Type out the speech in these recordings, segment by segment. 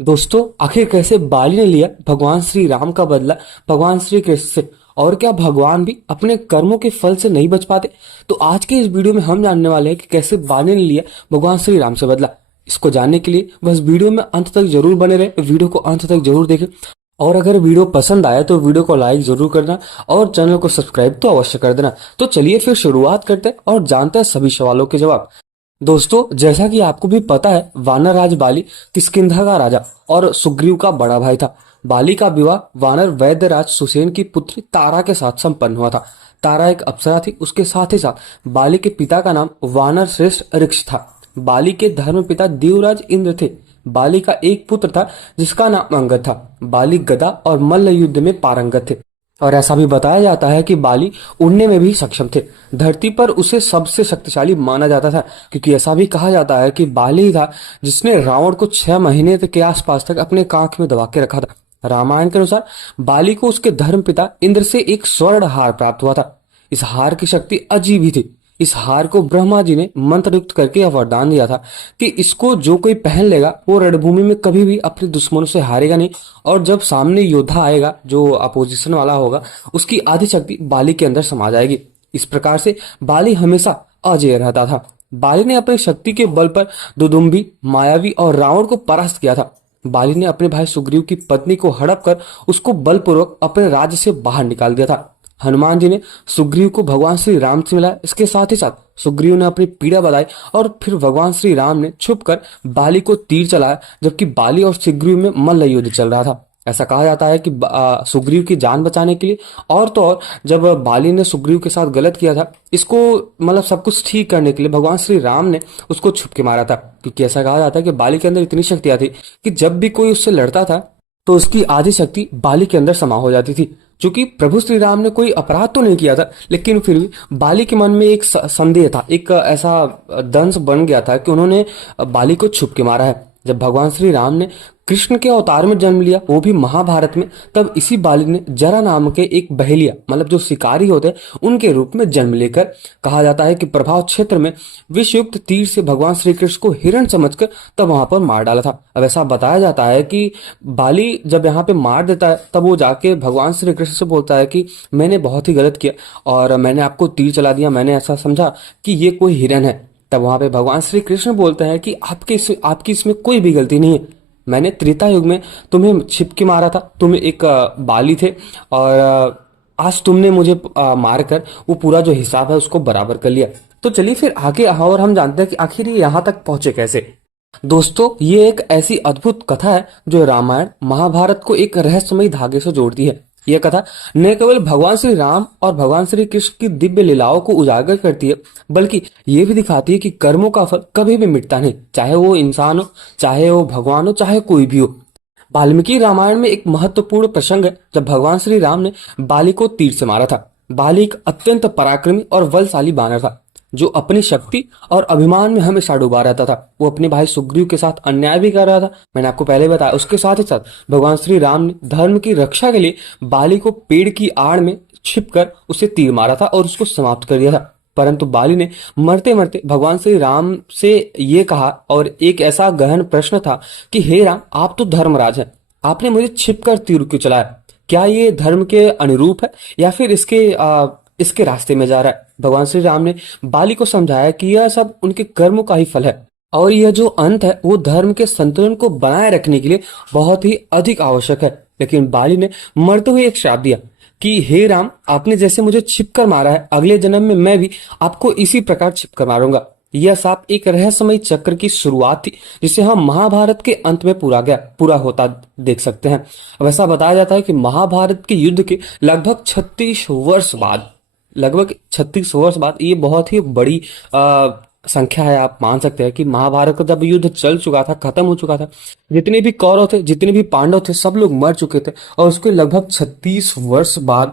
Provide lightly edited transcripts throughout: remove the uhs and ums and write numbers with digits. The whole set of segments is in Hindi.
दोस्तों, आखिर कैसे बाली ने लिया भगवान श्री राम का बदला भगवान श्री कृष्ण से। और क्या भगवान भी अपने कर्मों के फल से नहीं बच पाते? तो आज के इस वीडियो में हम जानने वाले हैं कि कैसे बाली ने लिया भगवान श्री राम से बदला। इसको जानने के लिए बस वीडियो में अंत तक जरूर बने रहे, वीडियो को अंत तक जरूर देखें। और अगर वीडियो पसंद आए तो वीडियो को लाइक जरूर करना और चैनल को सब्सक्राइब तो अवश्य कर देना। तो चलिए फिर शुरुआत करते हैं और जानते हैं सभी सवालों के जवाब। दोस्तों, जैसा कि आपको भी पता है, वानर राज बाली किष्किंधा का राजा और सुग्रीव का बड़ा भाई था। बाली का विवाह वानर वैद्य राज सुसेन की पुत्री तारा के साथ संपन्न हुआ था। तारा एक अप्सरा थी। उसके साथ ही साथ बाली के पिता का नाम वानर श्रेष्ठ ऋक्ष था। बाली के धर्म पिता देवराज इंद्र थे। बाली का एक पुत्र था जिसका नाम अंगद था। बाली गदा और मल्ल युद्ध में पारंगत थे और ऐसा भी बताया जाता है कि बाली उड़ने में भी सक्षम थे। धरती पर उसे सबसे शक्तिशाली माना जाता था, क्योंकि ऐसा भी कहा जाता है कि बाली ही था जिसने रावण को 6 महीने तक के आसपास तक अपने कांख में दबा के रखा था। रामायण के अनुसार बाली को उसके धर्म पिता इंद्र से एक स्वर्ण हार प्राप्त हुआ था। इस हार की शक्ति अजीब ही थी। इस हार को ब्रह्मा जी ने मंत्र युक्त करके यह वरदान दिया था कि इसको जो कोई पहन लेगा वो रणभूमि में कभी भी अपने दुश्मनों से हारेगा नहीं। और जब सामने योद्धा आएगा जो अपोजिशन वाला होगा, उसकी आधी शक्ति बाली के अंदर समा जाएगी। इस प्रकार से बाली हमेशा अजेय रहता था। बाली ने अपनी शक्ति के बल पर दुदुम्बी, मायावी और रावण को परास्त किया था। बाली ने अपने भाई सुग्रीव की पत्नी को हड़प कर उसको बलपूर्वक अपने राज्य से बाहर निकाल दिया था। हनुमान जी ने सुग्रीव को भगवान श्री राम से मिलाया। इसके साथ ही साथ सुग्रीव ने अपनी पीड़ा बताई और फिर भगवान श्री राम ने छुपकर बाली को तीर चलाया, जबकि बाली और सुग्रीव में मल्ल युद्ध चल रहा था। ऐसा कहा जाता है कि सुग्रीव की जान बचाने के लिए और तो और जब बाली ने सुग्रीव के साथ गलत किया था, इसको मतलब सब कुछ ठीक करने के लिए भगवान श्री राम ने उसको छुप के मारा था। क्योंकि ऐसा कहा जाता है कि बाली के अंदर इतनी शक्तियां थी कि जब भी कोई उससे लड़ता था तो उसकी आधी शक्ति बाली के अंदर समा हो जाती थी। चूंकि प्रभु श्री राम ने कोई अपराध तो नहीं किया था, लेकिन फिर भी बाली के मन में एक संदेह था, एक ऐसा दंश बन गया था कि उन्होंने बाली को छुप के मारा है। जब भगवान श्री राम ने कृष्ण के अवतार में जन्म लिया, वो भी महाभारत में, तब इसी बाली ने जरा नाम के एक बहेलिया मतलब जो शिकारी होते हैं उनके रूप में जन्म लेकर, कहा जाता है कि प्रभाव क्षेत्र में विषयुक्त तीर से भगवान श्री कृष्ण को हिरण समझकर तब वहां पर मार डाला था। अब ऐसा बताया जाता है कि बाली जब यहाँ पे मार देता है तब वो जाके भगवान श्री कृष्ण से बोलता है कि मैंने बहुत ही गलत किया और मैंने आपको तीर चला दिया, मैंने ऐसा समझा कि ये कोई हिरण है। तब वहां पे भगवान श्री कृष्ण बोलते हैं कि आपकी इसमें कोई भी गलती नहीं है। मैंने त्रेता युग में तुम्हें छिप के मारा था, तुम एक बाली थे और आज तुमने मुझे मारकर वो पूरा जो हिसाब है उसको बराबर कर लिया। तो चलिए फिर आगे और हम जानते हैं कि आखिर ये यहाँ तक पहुंचे कैसे। दोस्तों, ये एक ऐसी अद्भुत कथा है जो रामायण महाभारत को एक रहस्यमयी धागे से जोड़ती है। यह कथा न केवल भगवान श्री राम और भगवान श्री कृष्ण की दिव्य लीलाओं को उजागर करती है, बल्कि ये भी दिखाती है कि कर्मों का फल कभी भी मिटता नहीं, चाहे वो इंसान हो, चाहे वो भगवान हो, चाहे कोई भी हो। वाल्मीकि रामायण में एक महत्वपूर्ण प्रसंग है जब भगवान श्री राम ने बाली को तीर से मारा था। बाली एक अत्यंत पराक्रमी और बलशाली बानर था जो अपनी शक्ति और अभिमान में हमेशा डूबा रहता था। वो अपने भाई सुग्रीव के साथ अन्याय भी कर रहा था, मैंने आपको पहले बताया। उसके साथ ही साथ भगवान श्री राम ने धर्म की रक्षा के लिए बाली को पेड़ की आड़ में छिपकर उसे तीर मारा था और उसको समाप्त कर दिया था। परंतु बाली ने मरते मरते भगवान श्री राम से ये कहा, और एक ऐसा गहन प्रश्न था कि हे राम, आप तो धर्मराज हैं, आपने मुझे छिपकर तीर क्यों चलाया? क्या ये धर्म के अनुरूप है या फिर इसके रास्ते में जा रहा है? भगवान श्री राम ने बाली को समझाया कि यह सब उनके कर्मों का ही फल है और यह जो अंत है वो धर्म के संतुलन को बनाए रखने के लिए बहुत ही अधिक आवश्यक है। लेकिन बाली ने मरते हुए एक श्राप दिया कि हे राम, आपने जैसे मुझे छिपकर मारा है, अगले जन्म में मैं भी आपको इसी प्रकार छिपकर मारूंगा। यह साप एक रहस्यमय चक्र की शुरुआत थी जिसे हम महाभारत के अंत में पूरा होता देख सकते हैं। अब ऐसा बताया जाता है कि महाभारत के युद्ध के लगभग 36 वर्ष बाद ये बहुत ही बड़ी संख्या है। आप मान सकते हैं कि महाभारत का जब युद्ध चल चुका था, खत्म हो चुका था, जितने भी कौरव थे, जितने भी पांडव थे, सब लोग मर चुके थे और उसके लगभग 36 वर्ष बाद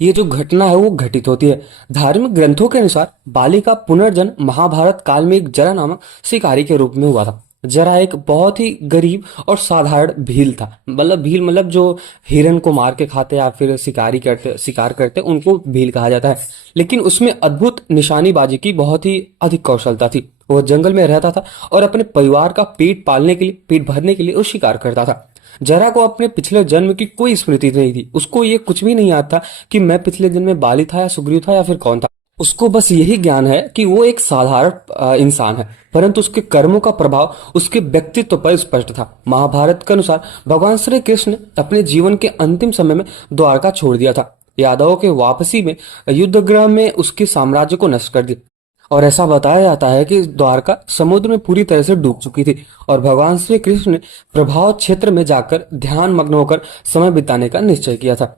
ये जो घटना है वो घटित होती है। धार्मिक ग्रंथों के अनुसार बाली का पुनर्जन्म महाभारत काल में एक जरा नामक शिकारी के रूप में हुआ था। जरा एक बहुत ही गरीब और साधारण भील था। भील मतलब जो हिरन को मार के खाते या फिर शिकार करते उनको भील कहा जाता है। लेकिन उसमें अद्भुत निशानीबाजी की बहुत ही अधिक कौशलता थी। वह जंगल में रहता था और अपने परिवार का पेट पालने के लिए, पेट भरने के लिए वो शिकार करता था। जरा को अपने पिछले जन्म की कोई स्मृति नहीं थी। उसको ये कुछ भी नहीं याद था कि मैं पिछले जन्म में बाली था या सुग्रीव था या फिर कौन था। उसको बस यही ज्ञान है कि वो एक साधारण इंसान है, परंतु उसके कर्मों का प्रभाव उसके व्यक्तित्व पर स्पष्ट था। महाभारत के अनुसार भगवान श्री कृष्ण ने अपने जीवन के अंतिम समय में द्वारका छोड़ दिया था। यादवों के वापसी में युद्धगृह में उसके साम्राज्य को नष्ट कर दिया और ऐसा बताया जाता है कि द्वारका समुद्र में पूरी तरह से डूब चुकी थी और भगवान श्री कृष्ण ने प्रभाव क्षेत्र में जाकर ध्यान मग्न होकर समय बिताने का निश्चय किया था।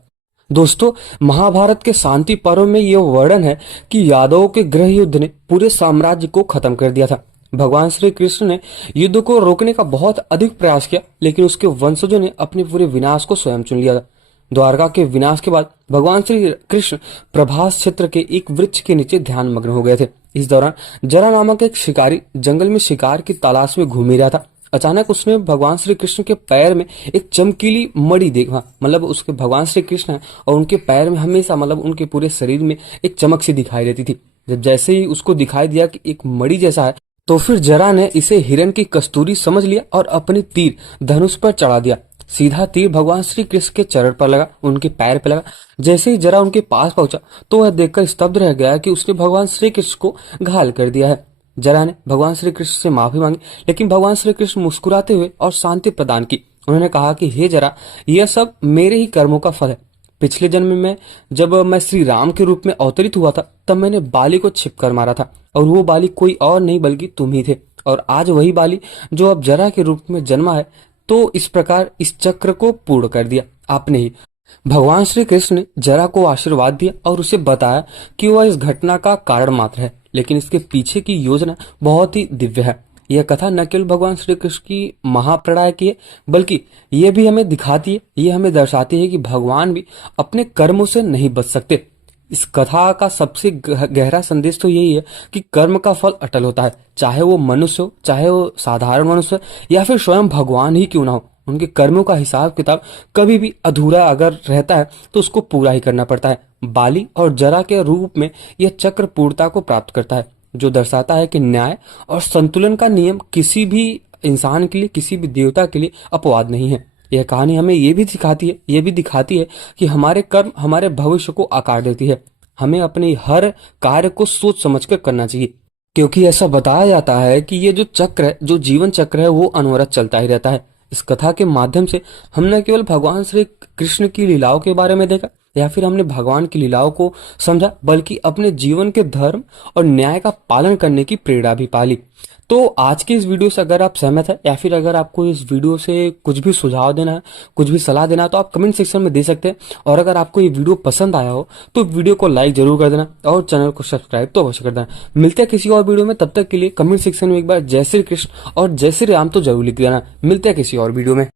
दोस्तों, महाभारत के शांति पर्व में यह वर्णन है कि यादवों के गृह युद्ध ने पूरे साम्राज्य को खत्म कर दिया था। भगवान श्री कृष्ण ने युद्ध को रोकने का बहुत अधिक प्रयास किया, लेकिन उसके वंशजों ने अपने पूरे विनाश को स्वयं चुन लिया था। द्वारका के विनाश के बाद भगवान श्री कृष्ण प्रभास क्षेत्र के एक वृक्ष के नीचे ध्यान मग्न हो गए थे। इस दौरान जरा नामक एक शिकारी जंगल में शिकार की तलाश में घूम ही रहा था। अचानक उसने भगवान श्री कृष्ण के पैर में एक चमकीली मणि देखा। मतलब उसके भगवान श्री कृष्ण है और उनके पैर में हमेशा, मतलब उनके पूरे शरीर में एक चमक सी दिखाई देती थी। जब जैसे ही उसको दिखाई दिया कि एक मणि जैसा है, तो फिर जरा ने इसे हिरण की कस्तूरी समझ लिया और अपने तीर धनुष पर चढ़ा दिया। सीधा तीर भगवान श्री कृष्ण के चरण पर लगा, उनके पैर पर लगा। जैसे ही जरा उनके पास पहुंचा तो वह देखकर स्तब्ध रह गया कि उसने भगवान श्री कृष्ण को घायल कर दिया है। जरा ने भगवान श्री कृष्ण से माफी मांगी, लेकिन भगवान श्री कृष्ण मुस्कुराते हुए और शांति प्रदान की। उन्होंने कहा कि हे जरा, यह सब मेरे ही कर्मों का फल है। पिछले जन्म में जब मैं श्री राम के रूप में अवतरित हुआ था, तब मैंने बाली को छिप कर मारा था और वो बाली कोई और नहीं बल्कि तुम ही थे। और आज वही बाली जो अब जरा के रूप में जन्मा है, तो इस प्रकार इस चक्र को पूर्ण कर दिया आपने ही। भगवान श्री कृष्ण ने जरा को आशीर्वाद दिया और उसे बताया कि वह इस घटना का कारण मात्र है, लेकिन इसके पीछे की योजना बहुत ही दिव्य है। यह कथा न केवल भगवान श्री कृष्ण की महाप्रलय की है, बल्कि यह भी हमें दिखाती है, यह हमें दर्शाती है कि भगवान भी अपने कर्मों से नहीं बच सकते। इस कथा का सबसे गहरा संदेश तो यही है कि कर्म का फल अटल होता है, चाहे वो मनुष्य हो, चाहे वो साधारण मनुष्य या फिर स्वयं भगवान ही क्यों ना हो। उनके कर्मों का हिसाब किताब कभी भी अधूरा अगर रहता है तो उसको पूरा ही करना पड़ता है। बाली और जरा के रूप में यह चक्र पूर्णता को प्राप्त करता है, जो दर्शाता है कि न्याय और संतुलन का नियम किसी भी इंसान के लिए, किसी भी देवता के लिए अपवाद नहीं है। यह कहानी हमें ये भी दिखाती है कि हमारे कर्म हमारे भविष्य को आकार देती है। हमें अपने हर कार्य को सोच समझकर करना चाहिए, क्योंकि ऐसा बताया जाता है कि ये जो चक्र है, जो जीवन चक्र है, वो अनवरत चलता ही रहता है। इस कथा के माध्यम से हमने केवल भगवान श्री कृष्ण की लीलाओं के बारे में देखा या फिर हमने भगवान की लीलाओं को समझा, बल्कि अपने जीवन के धर्म और न्याय का पालन करने की प्रेरणा भी पाली। तो आज के इस वीडियो से अगर आप सहमत है या फिर अगर आपको इस वीडियो से कुछ भी सुझाव देना है, कुछ भी सलाह देना है, तो आप कमेंट सेक्शन में दे सकते हैं। और अगर आपको ये वीडियो पसंद आया हो तो वीडियो को लाइक जरूर कर देना और चैनल को सब्सक्राइब तो अवश्य कर देना। मिलते हैं किसी और वीडियो में, तब तक के लिए कमेंट सेक्शन में एक बार जय श्री कृष्ण और जय श्री राम तो जरूर लिख देना। मिलते हैं किसी और वीडियो में।